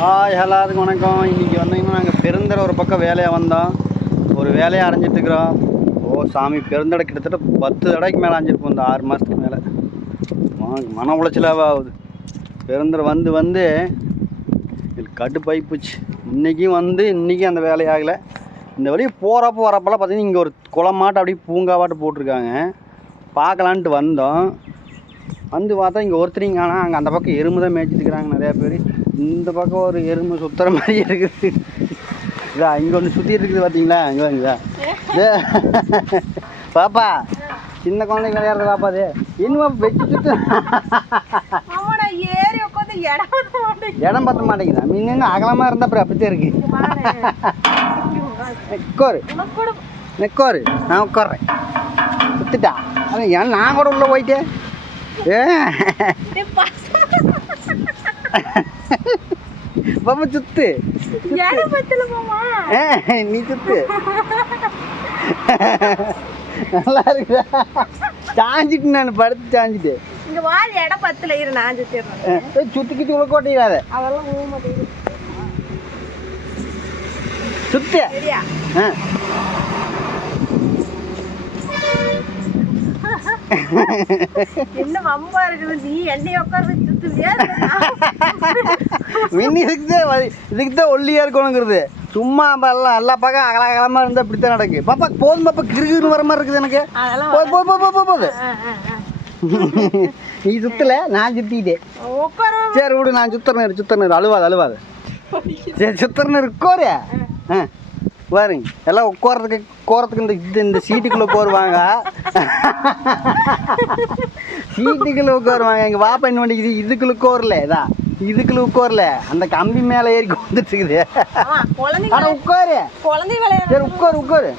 Hi எல்லாருக்கும் வணக்கம். இன்றைக்கி வந்தீங்கன்னா நாங்கள் பெருந்தர ஒரு பக்கம் வேலையாக வந்தோம். ஒரு வேலையை அரைஞ்சிட்ருக்குறோம் ஓ சாமி பெருந்தடை கிட்டத்தட்ட பத்து தடைக்கு மேலே அரைஞ்சிருப்போம் இந்த ஆறு மாதத்துக்கு மேலே. மன உளைச்சலாக ஆகுது. பெருந்தரை வந்து வந்து எனக்கு கடுப்பாகி போச்சு இன்றைக்கும் வந்து இன்றைக்கும் அந்த வேலையாகலை இந்த வழியை போகிறப்ப வரப்பெல்லாம் பார்த்தீங்கன்னா இங்கே ஒரு குளமாட்டம் அப்படியே பூங்காவாட்டு போட்டிருக்காங்க. பார்க்கலான்ட்டு வந்தோம். வந்து பார்த்தா இங்கே ஒருத்தரிங்க ஆனால் அங்கே அந்த பக்கம் எறும்பு தான் மேய்ச்சிட்டுருக்கிறாங்க நிறையா பேர். இந்த பக்கம் ஒரு எறும்பு சுத்துற மாதிரி இருக்குது. இதா இங்கே ஒன்று சுற்றிட்டு இருக்குது பார்த்தீங்களா இங்கே இங்கே பாப்பா சின்ன குழந்தைங்க விளையாடுறது பாப்பா அது. இன்னும் வெச்சு சுத்து. ஆமாடா ஏறி உட்காந்து இடம் பத்த மாட்டேங்குது. மீன் அகலமாக இருந்தால் அப்புறம் அப்படித்தான் இருக்கு. கூட உட்காரு நான் உட்கார்றேன். சுத்துட்டா? அது ஏன் நான் கூட உள்ளே போயிட்டேன்? ஏ. பாப்பா சுத்து. நீ சுத்து. நல்லா இருக்குதா சாஞ்சிட்டு நான் படுத்து சாஞ்சிட்டு. இங்க வா இடம் பத்தல இரு நான் சுத்திடுறேன். ஏ, ஏய், சுத்தி கித்தி உள்ள கோட்டிடாத. அதெல்லாம் சுத்து. சரியா? ஆ. என்ன வம்பா இருக்குது? நீ என்னைய உட்கார வச்சு சுத்துவியா? மின்னி இதுக்கு தான் இதுக்கு தான் ஒல்லியாக இருக்கணுங்கிறது. சும்மா எல்லாம் எல்லா பக்கம் அகல அகலமாக இருந்தால் இப்படி தான் நடக்கு பாப்பா போதும் பாப்பா கிருகிருன்னு வர மாதிரி இருக்குது எனக்கு. அதெல்லாம் போ போ போ போ, போ போகுது ஆ, ஆ, ஆ. நீ சுத்தல? நான் சுத்திட்டேன். சரி விடு நான் சுத்தரணும் சுத்தரணும் அழுவாது அழுவாது. சரி சுத்தரணும் இருக்கோரு ஆ. பாருங்க எல்லாம் உட்காரத்துக்கு உட்காரத்துக்கு இந்த இது இந்த சீட்டுக்குள்ளே உட்காருவாங்க. சீட்டுக்குள்ளே உட்காருவாங்க. எங்கள் வாப்பா என்ன பண்ணிக்குது? இதுக்குள்ள உட்காரல இதான் இதுக்குள்ள உட்காரல. அந்த கம்பி மேலே ஏறி வந்துட்டு இருக்குது ஆனால் உட்காரு. சரி உட்காரு உட்காரு.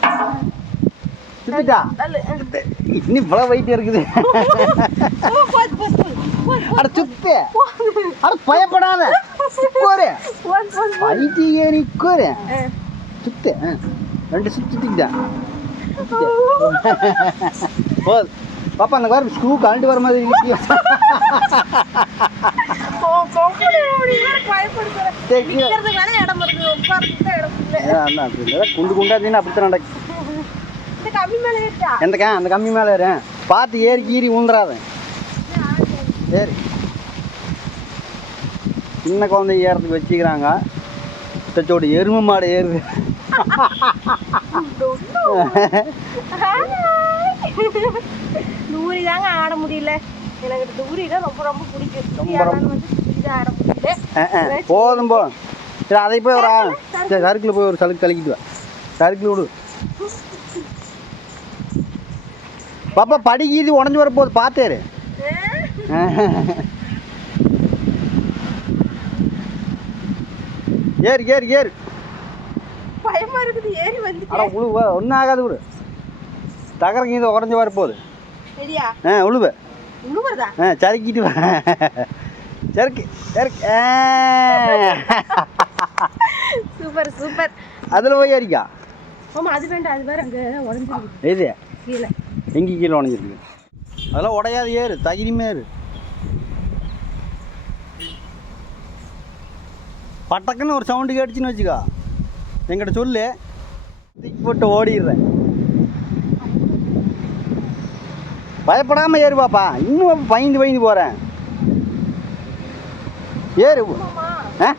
சுத்திட்டா இன்னும் இவ்வளோ வெயிட் இருக்குது. அட சுத்து அட பயப்படாத. உட்காரு. பைத்தி ஏறி உட்காரு. சுத்து. ரெண்டு சுத்து சுத்திக்கிட்டா. போது. பாப்பா அந்த மாதிரி ஸ்க்ரூ கழண்டு வர மாதிரி அப்படி. குண்டு குண்டா இருந்தீங்கன்னா அப்படித்தான் நடக்கும் இந்த கம்மி மேல ஏறிட்டா? எந்த கா அந்த கம்மி மேலே ஏறேன் பார்த்து ஏறி கீறி ஊன்றாத சரி சின்ன குழந்தை ஏறதுக்கு வச்சுக்கிறாங்க. தச்சோட எருமை மாடு ஏறுது. தூரி தாங்க ஆட முடியல. எனக்கு தூரி தான் ரொம்ப ரொம்ப பிடிக்கும். வந்து. போதும் போ. சரி அதை போய் ஒரு சரி சறுக்கில் போய் ஒரு சலுக்கு கலக்கிட்டு வா. சறுக்கில் விடு. பாப்பா படிக்கீது உடஞ்சி வர போகுது. பார்த்தேரு ஏறு ஏறு ஏறு. பயமா இருக்குது ஏறி வந்து அட உழுவ. ஒன்றும் ஆகாது விடு. தகரங்க இது உடஞ்சி வர போகுது. சரியா? ஆ உழுவ. வருதா ஆ சறுக்கிட்டு வா. சறுக்கு சறுக்கு. Super super. அதில் போய் ஏறிக்கா. ஆமா அது வேண்டாம் அது வேற அங்க உடஞ்சிருக்கு இது கீழே. எங்கே கீழே உடஞ்சிருக்கு அதெல்லாம் உடையாது ஏறு. தகிரிமே ஏறு. பட்டக்குன்னு ஒரு சவுண்டு கேட்டுச்சுன்னு வச்சுக்கோ. என்கிட்ட சொல்லு. தூக்கி போட்டு ஓடிடுறேன். பயப்படாமல் ஏறு பாப்பா. இன்னும் பயந்து பயந்து போகிறேன் ஏறு. ஆ?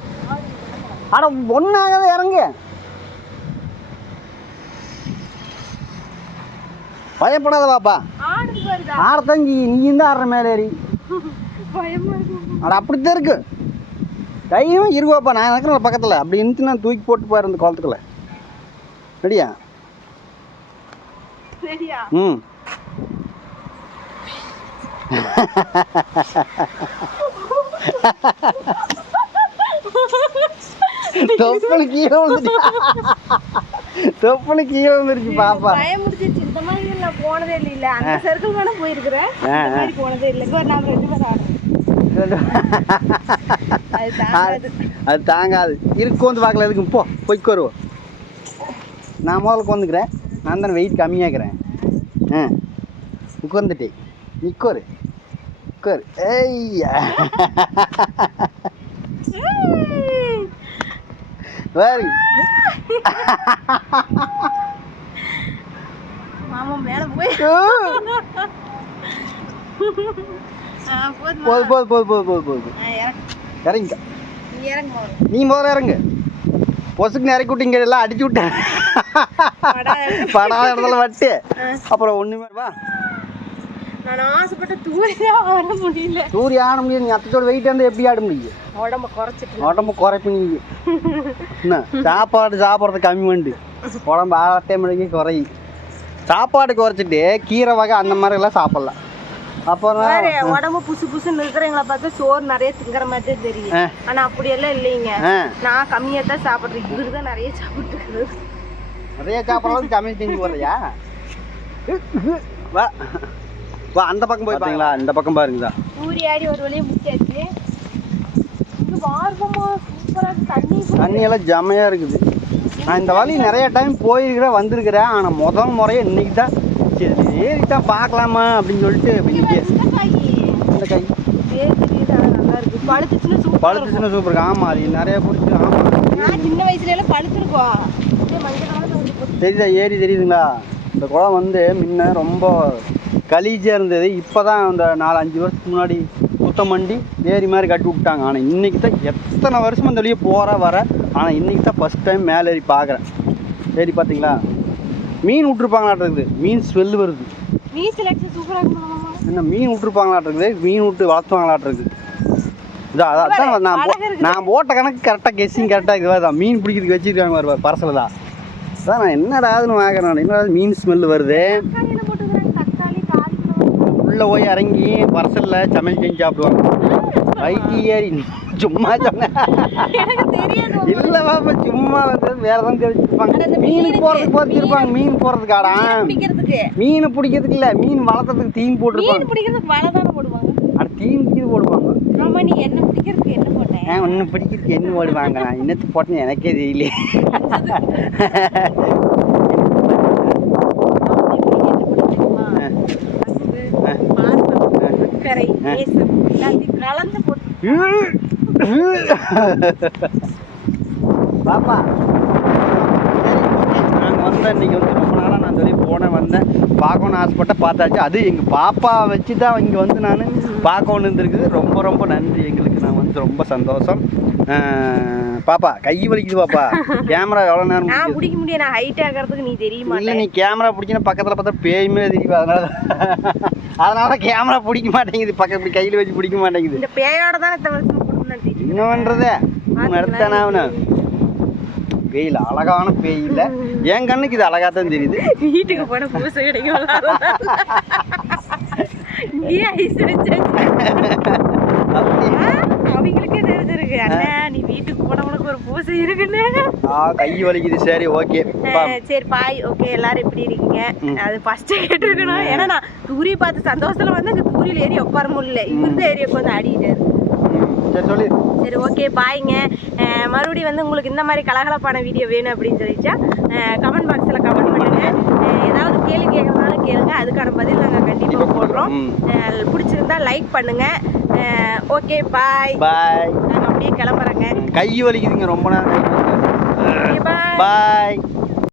அட ஒன்றாகாத இறங்கு. பயப்படாத பாப்பா. ஆடுது வருதா ஆடத்தங்கி நீ தான் ஆடுற மேலே ஏறி. பயமா இருக்கு. அட அப்படித்தான் இருக்கு. தைரியமாக இருக்குவாப்பா நான் இருக்கிறேன் பக்கத்தில். அப்படி இருந்துச்சு நான் தூக்கி போட்டு போயிரு இந்த குளத்துக்குள்ள ரெடியா ம். தொப்புனு கீழே வந்துட்டு தொப்புனு கீழே வந்துருச்சு பாப்பா. பயம் முடிச்சிருச்சு இந்த மாதிரி நான் போனதே இல்லை இல்ல அந்த சர்க்கிள் வேணா போயிருக்கிறேன். போனதே இல்லை. ரெண்டு பேரும் ஆடுறோம். அது தாங்காது. இருக்கு வந்து பார்க்கல எதுக்கு போ போய்க்கு வருவோம் நான் முதல்ல உட்காந்துக்கிறேன் நான் தானே வெயிட் கம்மியாக்கிறேன். ஆ. உட்காந்துட்டே நிற்கோரு உட்காரு ஐயா. வேறு மாமா மேல போய்? போது போது போது போது போது போது. இறங்கிக்க நீ முதல்ல இறங்கு. பொசுக்கு இறக்கி விட்டீங்க எல்லாம் அடிச்சு விட்டேன் படா. படாத இடத்துல வட்டு. அப்புறம் ஒண்ணுமே வா. நான் ஆசைப்பட்ட தூரியா வர முடியல. சூரிய ஆட முடியும் நீ அத்தோட வெயிட் வந்து எப்படி ஆட முடியும்? உடம்ப குறைச்சிட்டு. உடம்பு குறைப்பு நீ. என்ன? சாப்பாடு சாப்பிட்றது கம்மி பண்ணு உடம்பு ஆட்டே மணிக்கு குறையும். சாப்பாடு குறைச்சிட்டு கீரை வகை அந்த மாதிரி எல்லாம் சாப்பிடலாம். அப்புறம்? பாரு, உடம்பு புசு புசுன்னு இருக்கிறவங்கள பார்த்து சோறு நிறைய திங்கிற மாதிரி தான் தெரியும். ஆனா அப்படி எல்லாம் இல்லைங்க நான் கம்மியா தான் சாப்பிடுறேன். இவரு தான் நிறைய சாப்பிட்டுருக்குது நிறைய சாப்பிட்றது சமையல் செஞ்சு போடுறியா வா. வா அந்த பக்கம் போய் பாருங்களா இந்த பக்கம் பாருங்கதா ஊறி ஆடி ஒரு வழியை முடிச்சாச்சு இது வார்வமா சூப்பரா தண்ணி தண்ணி எல்லாம் ஜமையா இருக்குது. நான் இந்த வழி நிறைய டைம் போயிருக்கிறேன் வந்திருக்கிறேன். ஆனால் முதல் முறையே இன்னைக்கு தான் சரி ஏறி தான் பார்க்கலாமா அப்படின்னு சொல்லிட்டு இந்த காய் பழுத்துச்சுன்னு சூப்பர் ஆமாம் அது நிறைய பிடிச்சி ஆமாம் சின்ன வயசுல எல்லாம் பழுத்துருக்கோம். தெரியுதா ஏரி தெரியுதுங்களா? இந்த குளம் வந்து முன்ன ரொம்ப கலீஜாக இருந்தது. இப்போ தான் இந்த நாலு அஞ்சு வருஷத்துக்கு முன்னாடி சுத்தம் பண்ணி ஏரி மாதிரி கட்டி விட்டாங்க ஆனால் இன்றைக்கி தான் எத்தனை வருஷம் இந்த வழியே போகிற வர ஆனால் இன்றைக்கி தான் ஃபஸ்ட் டைம் மேலே ஏறி பார்க்குறேன். ஏரி பார்த்தீங்களா? மீன் விட்ருப்பாங்களாட்டு இருக்குது மீன் ஸ்மெல் வருது என்ன மீன் விட்ருப்பாங்களாட்டு இருக்குது மீன் விட்டு வளர்த்துவாங்களாட்டு இருக்குது அதான் நான். நான் போட்ட கணக்கு கரெக்டாக கெஸ்ஸிங் கரெக்டாக இதுவாக தான் மீன் பிடிக்கிறதுக்கு வச்சிருக்காங்க வருவார் பரசல் தான் அதான் நான் என்னடாதுன்னு வாங்குறேன் நான்? என்னடா மீன் ஸ்மெல் வருது? உள்ளே போய் இறங்கி பரசலில் சமையல் செஞ்சு சாப்பிடுவாங்க. ஐடி ஏரி சும்மா சொன்னேன். இல்லை பாப்பா சும்மா வந்து வேற தான் தெரிஞ்சிருப்பாங்க. மீனுக்கு- போகிறதுக்கு போத்திருப்பாங்க மீன் போகிறதுக்காடா பிடிக்கிறதுக்கு. மீன் பிடிக்கிறதுக்கு இல்லை மீன் வளர்த்துறதுக்கு தீன் போட்டிருப்பாங்க. மீன் பிடிக்கிறதுக்கு வலை தானே போடுவாங்க. அட தீன் கீது போடுவாங்க. ஆமா நீ என்ன பிடிக்கிறதுக்கு என்ன போட்டேன் ஒன்று பிடிக்கிறதுக்கு என்ன போடுவாங்க? நான் என்னத்து போட்டேன்னு எனக்கே தெரியல எல்லாத்தையும் கலந்து போட்டு பாப்பா. நாங்கள் வந்தேன் இன்னைக்கு வந்து ரொம்ப நாளாக நான் சொல்லி போனேன் வந்தேன். பார்க்கணும்னு ஆசைப்பட்ட பார்த்தாச்சு. அது எங்கள் பாப்பா வச்சு தான் இங்கே வந்து நான் பார்க்கணுன்னு இருந்திருக்குது. ரொம்ப ரொம்ப நன்றி. எங்களுக்கு நான் வந்து ரொம்ப சந்தோஷம். பாப்பா கை வலிக்குது பாப்பா. கேமரா எவ்வளோ நேரம் நான்? பிடிக்க முடியாது. நான் ஹைட் ஆகிறதுக்கு நீ தெரிய இல்லை நீ கேமரா பிடிச்சினா பக்கத்தில் பார்த்தா பேய் மேலே தெரியும் அதனால அதனால கேமரா பிடிக்க மாட்டேங்குது. இப்படி கையில் வச்சு பிடிக்க மாட்டேங்குது. இந்த பேயோட தானே என்ன பண்ணுறது நடத்தானே அவனு? பேயில் அழகான பேய் இல்லை என் கண்ணுக்கு இது அழகாக தான் தெரியுது. வீட்டுக்கு போன பூசை கிடைக்கும் அவங்களுக்கே தெரிஞ்சிருக்கு அண்ணா நீ வீட்டுக்கு போன உனக்கு ஒரு பூசை இருக்குன்னு. ஆ கை வலிக்குது. சரி ஓகே. சரி பாய். ஓகே எல்லாரும் எப்படி இருக்கீங்க? அது ஃபர்ஸ்ட் கேட்டுருக்கணும். ஏன்னா நான் தூரி பார்த்து சந்தோஷத்துல வந்து அங்கே தூரியில் ஏறி உட்கார முடியல. இவருந்த ஏரியாவுக்கு வந்து ஆடிட்டாரு சரி ஓகே பாய்ங்க மறுபடியும் வந்து உங்களுக்கு இந்த மாதிரி கலகலப்பான வீடியோ வேணும் அப்படின்னு சொல்லிச்சா கமெண்ட் பாக்ஸில் கமெண்ட் பண்ணுங்க. அஹ் ஏதாவது கேள்வி கேட்கறதுனாலும் கேளுங்க. அதுக்கான பதில் நாங்கள் கண்டிப்பாக போடுறோம். பிடிச்சிருந்தா லைக் பண்ணுங்க. ஓகே பாய் பாய் நாங்கள் அப்படியே கிளம்புறேங்க. கை வலிக்குதுங்க. ரொம்ப நேரம் வலிக்குது. பாய் பாய்